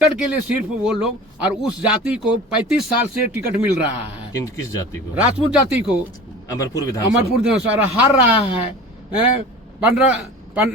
Ticket के लिए सिर्फ वो लोग, और उस जाति को 35 साल से टिकट मिल रहा है। किस जाति को? राजपूत जाति को। अमरपुर विधानसभा हार रहा है।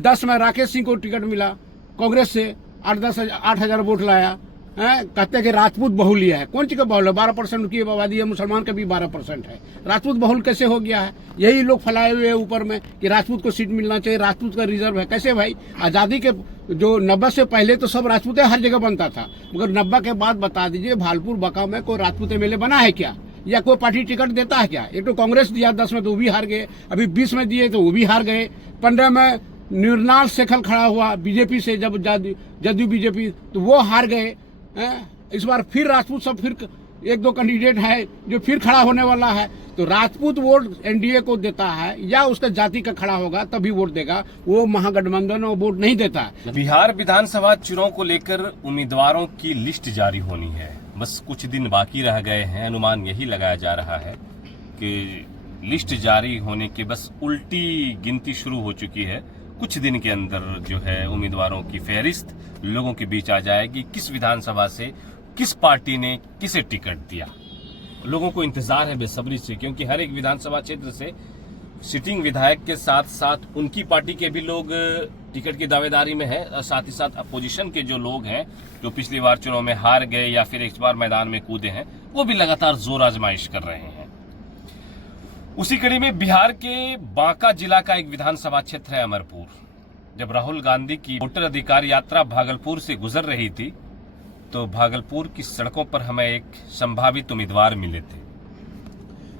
10 में राकेश सिंह को टिकट मिला कांग्रेस से, 8,000 वोट लाया। कहते कि राजपूत बहुल लिया है। कौन चीज का बहुल है? 12% की आबादी है, मुसलमान का भी 12% है। राजपूत बहुल कैसे हो गया है? यही लोग फैलाए हुए हैं ऊपर में कि राजपूत को सीट मिलना चाहिए, राजपूत का रिजर्व है। कैसे भाई? आजादी के जो 90 से पहले तो सब राजपूत हर जगह बनता था, मगर 90 के बाद बता दीजिए भालपुर बका में कोई राजपूत एमएलए बना है क्या? या कोई पार्टी टिकट देता है क्या? एक तो कांग्रेस दिया 10 में तो वो भी हार गए, अभी 20 में दिए तो वो भी हार गए, 15 में निर्नाल शेखल खड़ा हुआ बीजेपी से, जब जदयू बीजेपी, तो वो हार गए। इस बार फिर राजपूत सब फिर 1-2 कैंडिडेट है जो फिर खड़ा होने वाला है, तो राजपूत वोट एनडीए को देता है या उसका जाति का खड़ा होगा तभी वोट देगा, वो महागठबंधन वोट नहीं देता है। बिहार विधानसभा चुनाव को लेकर उम्मीदवारों की लिस्ट जारी होनी है, बस कुछ दिन बाकी रह गए हैं। अनुमान यही लगाया जा रहा है कि लिस्ट जारी होने के बस उल्टी गिनती शुरू हो चुकी है। कुछ दिन के अंदर जो है उम्मीदवारों की फहरिस्त लोगों के बीच आ जाएगी, किस विधानसभा से किस पार्टी ने किसे टिकट दिया। लोगों को इंतजार है बेसब्री से, क्योंकि हर एक विधानसभा क्षेत्र से सिटिंग विधायक के साथ साथ उनकी पार्टी के भी लोग टिकट की दावेदारी में हैं, और साथ ही साथ अपोजिशन के जो लोग हैं जो पिछली बार चुनाव में हार गए या फिर इस बार मैदान में कूदे हैं, वो भी लगातार जोर आजमाइश कर रहे हैं। उसी कड़ी में बिहार के बांका जिला का एक विधानसभा क्षेत्र है अमरपुर। जब राहुल गांधी की वोटर अधिकार यात्रा भागलपुर से गुजर रही थी, तो भागलपुर की सड़कों पर हमें एक संभावित उम्मीदवार मिले थे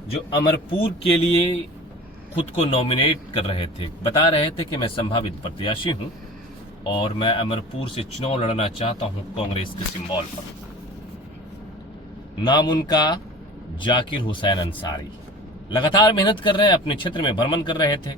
जो अमरपुर के लिए खुद को नॉमिनेट कर रहे थे। बता रहे थे कि मैं संभावित प्रत्याशी हूं और मैं अमरपुर से चुनाव लड़ना चाहता हूं कांग्रेस के सिंबल पर। नाम उनका जाकिर हुसैन अंसारी। लगातार मेहनत कर रहे हैं, अपने क्षेत्र में भ्रमण कर रहे थे,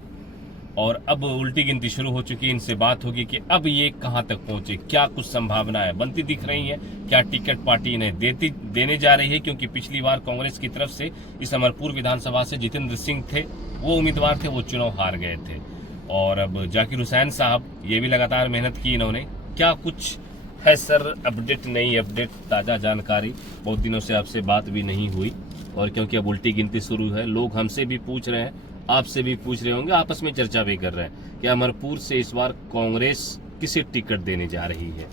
और अब उल्टी गिनती शुरू हो चुकी है। इनसे बात होगी कि अब ये कहां तक पहुंचे, क्या कुछ संभावनाएं बनती दिख रही हैं, क्या टिकट पार्टी इन्हें देने जा रही है, क्योंकि पिछली बार कांग्रेस की तरफ से इस अमरपुर विधानसभा से जितेंद्र सिंह थे, वो उम्मीदवार थे, वो चुनाव हार गए थे। और अब जाकिर हुसैन साहब, ये भी लगातार मेहनत की इन्होंने। क्या कुछ है सर अपडेट, नई अपडेट, ताजा जानकारी? बहुत दिनों से आपसे बात भी नहीं हुई, और क्योंकि अब उल्टी गिनती शुरू है, लोग हमसे भी पूछ रहे हैं, आपसे भी पूछ रहे होंगे, आपस में चर्चा भी कर रहे हैं कि अमरपुर से इस बार कांग्रेस किसे टिकट देने जा रही है।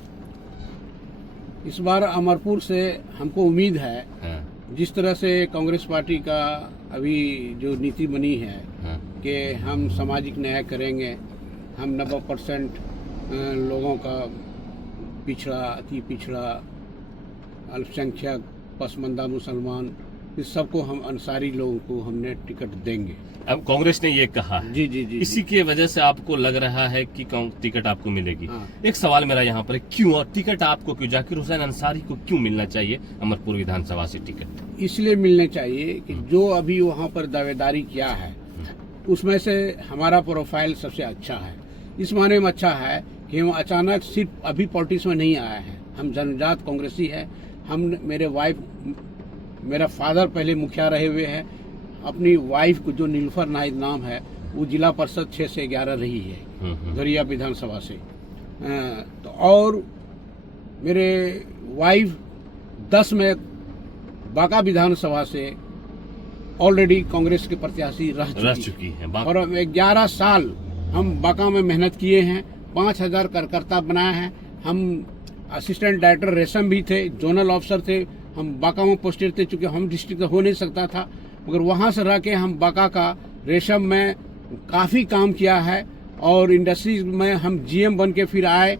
इस बार अमरपुर से हमको उम्मीद है, जिस तरह से कांग्रेस पार्टी का अभी जो नीति बनी है कि हम सामाजिक न्याय करेंगे, हम 90% लोगों का पिछड़ा, अति पिछड़ा, अल्पसंख्यक, पसमानदा मुसलमान, इस सबको हम अंसारी लोगों को हमने टिकट देंगे। अब कांग्रेस ने ये कहा है। जी। इसी की वजह से आपको लग रहा है कि टिकट आपको मिलेगी। हाँ। एक सवाल मेरा यहाँ पर, क्यों और टिकट आपको क्यों, जाकिर हुसैन अंसारी को क्यों मिलना चाहिए अमरपुर विधानसभा से टिकट? इसलिए मिलने चाहिए कि जो अभी वहाँ पर दावेदारी किया है उसमें से हमारा प्रोफाइल सबसे अच्छा है। इस माने में अच्छा है कि हम अचानक सिर्फ अभी पॉलिटिक्स में नहीं आया है, हम जन्मजात कांग्रेसी है। मेरा फादर पहले मुखिया रहे हुए हैं, अपनी वाइफ को जो नीलफर नाहिद नाम है, वो जिला परिषद 6 से 11 रही है धरिया विधानसभा से। तो और मेरे वाइफ 10 में बांका विधानसभा से ऑलरेडी कांग्रेस के प्रत्याशी रह चुकी है। और 11 साल हम बांका में मेहनत किए हैं, 5000 कार्यकर्ता बनाए हैं। हम असिस्टेंट डायरेक्टर रेशम भी थे, जोनल ऑफिसर थे, हम बांका में पोस्टेड थे, चूंकि हम डिस्ट्रिक्ट हो नहीं सकता था, मगर वहां से रह के हम बांका का रेशम में काफ़ी काम किया है। और इंडस्ट्रीज में हम जीएम बन के फिर आए,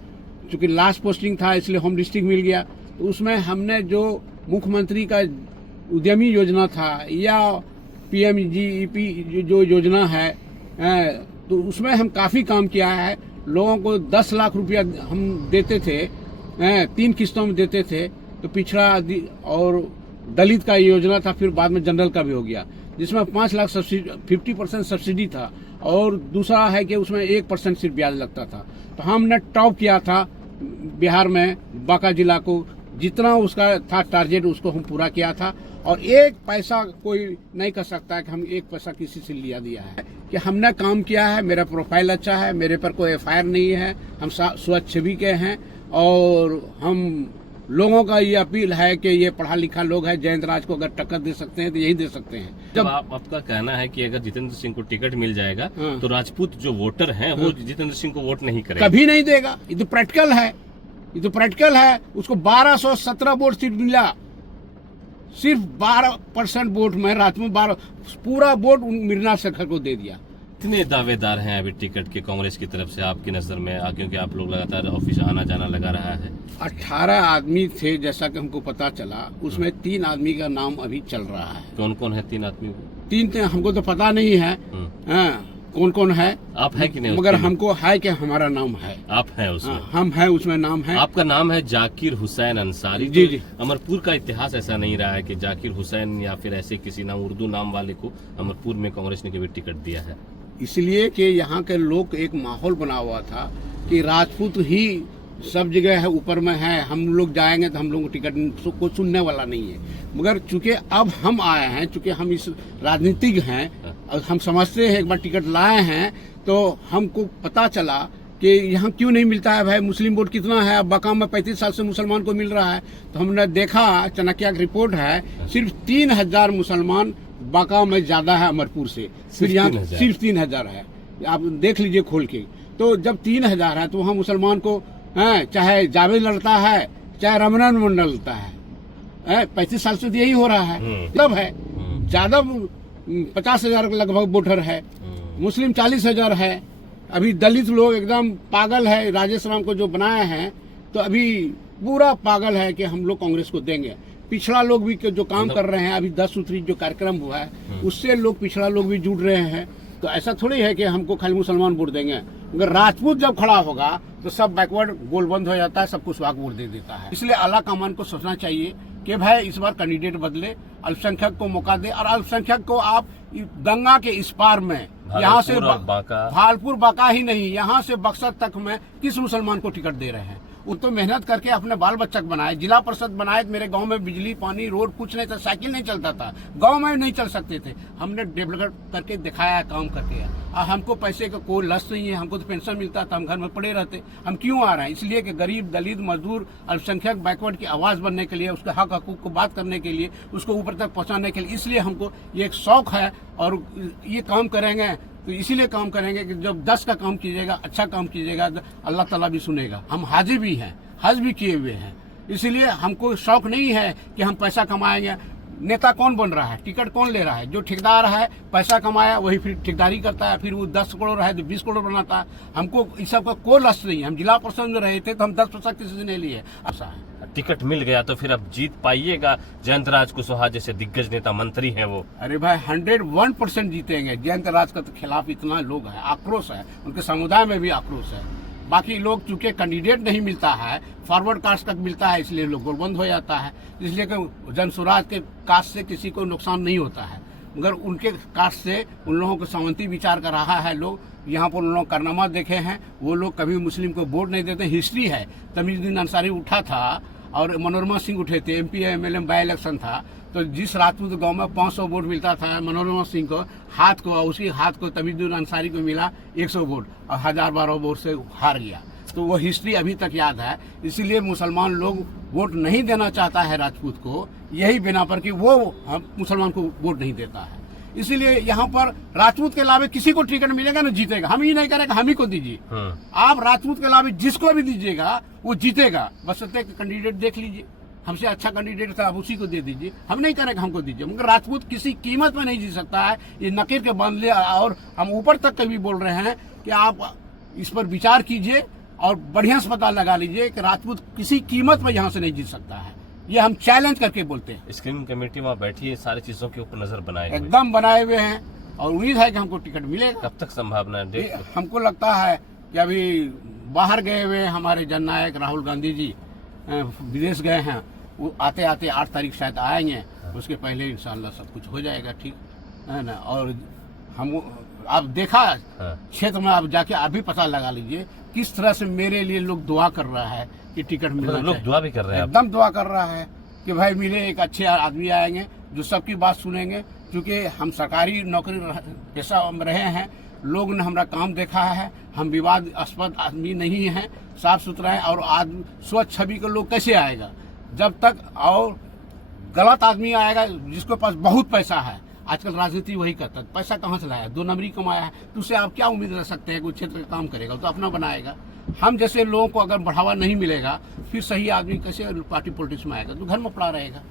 चूंकि लास्ट पोस्टिंग था इसलिए होम डिस्ट्रिक्ट मिल गया। तो उसमें हमने जो मुख्यमंत्री का उद्यमी योजना था या PMGEP जो योजना है, तो उसमें हम काफ़ी काम किया है। लोगों को 10 लाख रुपया हम देते थे, 3 किस्तों में देते थे। तो पिछड़ा और दलित का योजना था, फिर बाद में जनरल का भी हो गया, जिसमें 5 लाख सब्सिडी, 50% सब्सिडी था। और दूसरा है कि उसमें 1% सिर्फ ब्याज लगता था। तो हमने टॉप किया था बिहार में बांका जिला को, जितना उसका था टारगेट उसको हम पूरा किया था। और 1 पैसा कोई नहीं कर सकता कि हम 1 पैसा किसी से लिया दिया है, कि हमने काम किया है। मेरा प्रोफाइल अच्छा है, मेरे पर कोई FIR नहीं है, हम स्वच्छ भी के हैं, और हम लोगों का ये अपील है कि ये पढ़ा लिखा लोग है, जयंत राज को अगर टक्कर दे सकते हैं तो यही दे सकते हैं। जब आपका कहना है कि अगर जितेंद्र सिंह को टिकट मिल जाएगा हाँ। तो राजपूत जो वोटर हैं वो जितेंद्र सिंह को वोट नहीं करेंगे, कभी नहीं देगा। ये तो प्रैक्टिकल है, ये तो प्रैक्टिकल है। उसको 1217 वोट सीट मिला, सिर्फ 12% वोट में राजपूत 12 पूरा वोट मृणाल शेखर को दे दिया। कितने दावेदार हैं अभी टिकट के कांग्रेस की तरफ से आपकी नजर में, क्योंकि आप लोग लगातार ऑफिस आना जाना लगा रहा है? 18 आदमी थे जैसा कि हमको पता चला, उसमें 3 आदमी का नाम अभी चल रहा है। कौन कौन है 3 आदमी? 3 हमको तो पता नहीं है कौन कौन है। आप है कि नहीं? मगर हमको है कि हमारा नाम है। आप हैं उसमें? हम हैं उसमें, नाम है। आपका नाम है जाकिर हुसैन अंसारी। जी जी। अमरपुर का इतिहास ऐसा नहीं रहा है कि जाकिर हुसैन या फिर ऐसे किसी नाम उर्दू नाम वाले को अमरपुर में कांग्रेस ने कभी टिकट दिया है। इसलिए कि यहाँ के लोग एक माहौल बना हुआ था कि राजपूत ही सब जगह है, ऊपर में है, हम लोग जाएंगे तो हम लोग को टिकट को सुनने वाला नहीं है। मगर चूंकि अब हम आए हैं, चूंकि हम इस राजनीतिक हैं और हम समझते हैं, एक बार टिकट लाए हैं तो हमको पता चला कि यहाँ क्यों नहीं मिलता है भाई, मुस्लिम वोट कितना है। अब बाका में 35 साल से मुसलमान को मिल रहा है, तो हमने देखा, चाणक्य की रिपोर्ट है, सिर्फ 3000 मुसलमान बाका में ज्यादा है अमरपुर से, फिर यहाँ सिर्फ 3000 है। आप देख लीजिए खोल के। तो जब 3000 है तो वहाँ मुसलमान को चाहे जावेद लड़ता है, चाहे रमनन मंडल लड़ता है, 35 साल से तो यही हो रहा है। तब है ज्यादा 50,000 लगभग वोटर है, मुस्लिम 40,000 है। अभी दलित लोग एकदम पागल है, राजेश राम को जो बनाए हैं तो अभी पूरा पागल है कि हम लोग कांग्रेस को देंगे। पिछड़ा लोग भी जो काम कर रहे हैं, अभी 10 सूत्री जो कार्यक्रम हुआ है उससे लोग पिछड़ा लोग भी जुड़ रहे हैं। तो ऐसा थोड़ी है कि हमको खाली मुसलमान वोट देंगे। अगर राजपूत जब खड़ा होगा तो सब बैकवर्ड गोल बंद हो जाता है, सबको स्वाग वोट दे देता है। इसलिए आला कमान को सोचना चाहिए कि भाई इस बार कैंडिडेट बदले, अल्पसंख्यक को मौका दे। और अल्पसंख्यक को आप गंगा के इस पार में, यहाँ से भालपुर बाका ही नहीं, यहाँ से बक्सर तक में किस मुसलमान को टिकट दे रहे हैं? वो तो मेहनत करके अपने बाल बच्चा बनाए, जिला परिषद बनाए। मेरे गांव में बिजली पानी रोड कुछ नहीं था, साइकिल नहीं चलता था, गांव में नहीं चल सकते थे। हमने डेवलप करके दिखाया, काम करके। और हमको पैसे का कोई लस नहीं है, हमको तो पेंशन मिलता था, हम घर में पड़े रहते। हम क्यों आ रहे हैं? इसलिए कि गरीब, दलित, मजदूर, अल्पसंख्यक, बैकवर्ड की आवाज बनने के लिए, उसके हक हकूक को बात करने के लिए, उसको ऊपर तक पहुंचाने के लिए। इसलिए हमको ये एक शौक है और ये काम करेंगे। तो इसीलिए काम करेंगे कि जब 10 का काम कीजिएगा, अच्छा काम कीजिएगा, तो अल्लाह ताला भी सुनेगा। हम हाजी भी हैं, हज भी किए हुए हैं। इसलिए हमको शौक नहीं है कि हम पैसा कमाएंगे। नेता कौन बन रहा है, टिकट कौन ले रहा है? जो ठेकेदार है, पैसा कमाया वही फिर ठेकेदारी करता है, फिर वो 10 करोड़ है तो 20 करोड़ बनाता है। हमको इस सब का कोई लस नहीं है। हम जिला परिषद में रहे थे तो हम 10% किसी से नहीं लिए। ऐसा है। टिकट मिल गया तो फिर अब जीत पाइएगा? जयंत राज कुशवाहा जैसे दिग्गज नेता मंत्री हैं वो। अरे भाई 101% जीतेंगे। जयंत राज का तो खिलाफ इतना लोग है, आक्रोश है, उनके समुदाय में भी आक्रोश है। बाकी लोग चूंकि कैंडिडेट नहीं मिलता है, फॉरवर्ड कास्ट तक मिलता है, इसलिए लोग गोलबंद हो जाता है। इसलिए कि जनसुराज के कास्ट से किसी को नुकसान नहीं होता है, मगर उनके कास्ट से उन लोगों को सावंती विचार कर रहा है। लोग यहाँ पर उन लोग कारनामा देखे हैं, वो लोग कभी मुस्लिम को वोट नहीं देते। हिस्ट्री है, तमीजुद्दीन अंसारी उठा था और मनोरमा सिंह उठे थे, MP MLA बाई इलेक्शन था, तो जिस राजपूत गांव में 500 वोट मिलता था मनोरमा सिंह को, हाथ को, उसी हाथ को तमीजुद्दीन अंसारी को मिला 100 वोट और 1012 वोट से हार गया। तो वो हिस्ट्री अभी तक याद है। इसीलिए मुसलमान लोग वोट नहीं देना चाहता है राजपूत को, यही बिना पर कि वो मुसलमान को वोट नहीं देता है। इसीलिए यहाँ पर राजपूत के अलावा किसी को टिकट मिलेगा ना जीतेगा। हम ही नहीं करेंगे, हम ही को दीजिए। आप राजपूत के अलावा जिसको भी दीजिएगा वो जीतेगा। बस कैंडिडेट देख लीजिए, हमसे अच्छा कैंडिडेट था, आप उसी को दे दीजिए। हम नहीं करेंगे, हमको दीजिए। मगर राजपूत किसी कीमत में नहीं जीत सकता है, ये नकीर के बांध ले। और हम ऊपर तक कभी बोल रहे हैं कि आप इस पर विचार कीजिए और बढ़िया से पता लगा लीजिए कि राजपूत किसी कीमत में यहाँ से नहीं जीत सकता है। ये हम चैलेंज करके बोलते हैं। स्क्रीनिंग कमेटी वहाँ बैठी है, सारी चीजों के ऊपर नजर बनाए एकदम बनाए हुए हैं और उम्मीद है कि हमको टिकट मिलेगा। कब तक संभावना है? हमको लगता है कि अभी बाहर गए हुए हमारे जननायक राहुल गांधी जी विदेश गए हैं, वो आते आते 8 तारीख शायद आएंगे। उसके पहले इंशाल्लाह सब कुछ हो जाएगा, ठीक है ना। और हम आप देखा क्षेत्र में, आप जाके अभी पता लगा लीजिए किस तरह से मेरे लिए लोग दुआ कर रहा है कि टिकट मिलना। लोग दुआ भी कर रहे हैं, एकदम दुआ कर रहा है कि भाई मिले, एक अच्छे आदमी आएंगे जो सबकी बात सुनेंगे। क्योंकि हम सरकारी नौकरी पेशा रहे हैं, लोग ने हमारा काम देखा है, हम विवादास्पद आदमी नहीं हैं, साफ सुथरा है। और आज स्वच्छ छवि को लोग कैसे आएगा? जब तक और गलत आदमी आएगा जिसके पास बहुत पैसा है, आजकल राजनीति वही करता है, पैसा कहाँ से लाया, 2 नंबरी कमाया है, तो उससे आप क्या उम्मीद रख सकते हैं कि क्षेत्र का काम करेगा, तो अपना बनाएगा। हम जैसे लोगों को अगर बढ़ावा नहीं मिलेगा, फिर सही आदमी कैसे पार्टी पॉलिटिक्स में आएगा, तो घर में पड़ा रहेगा।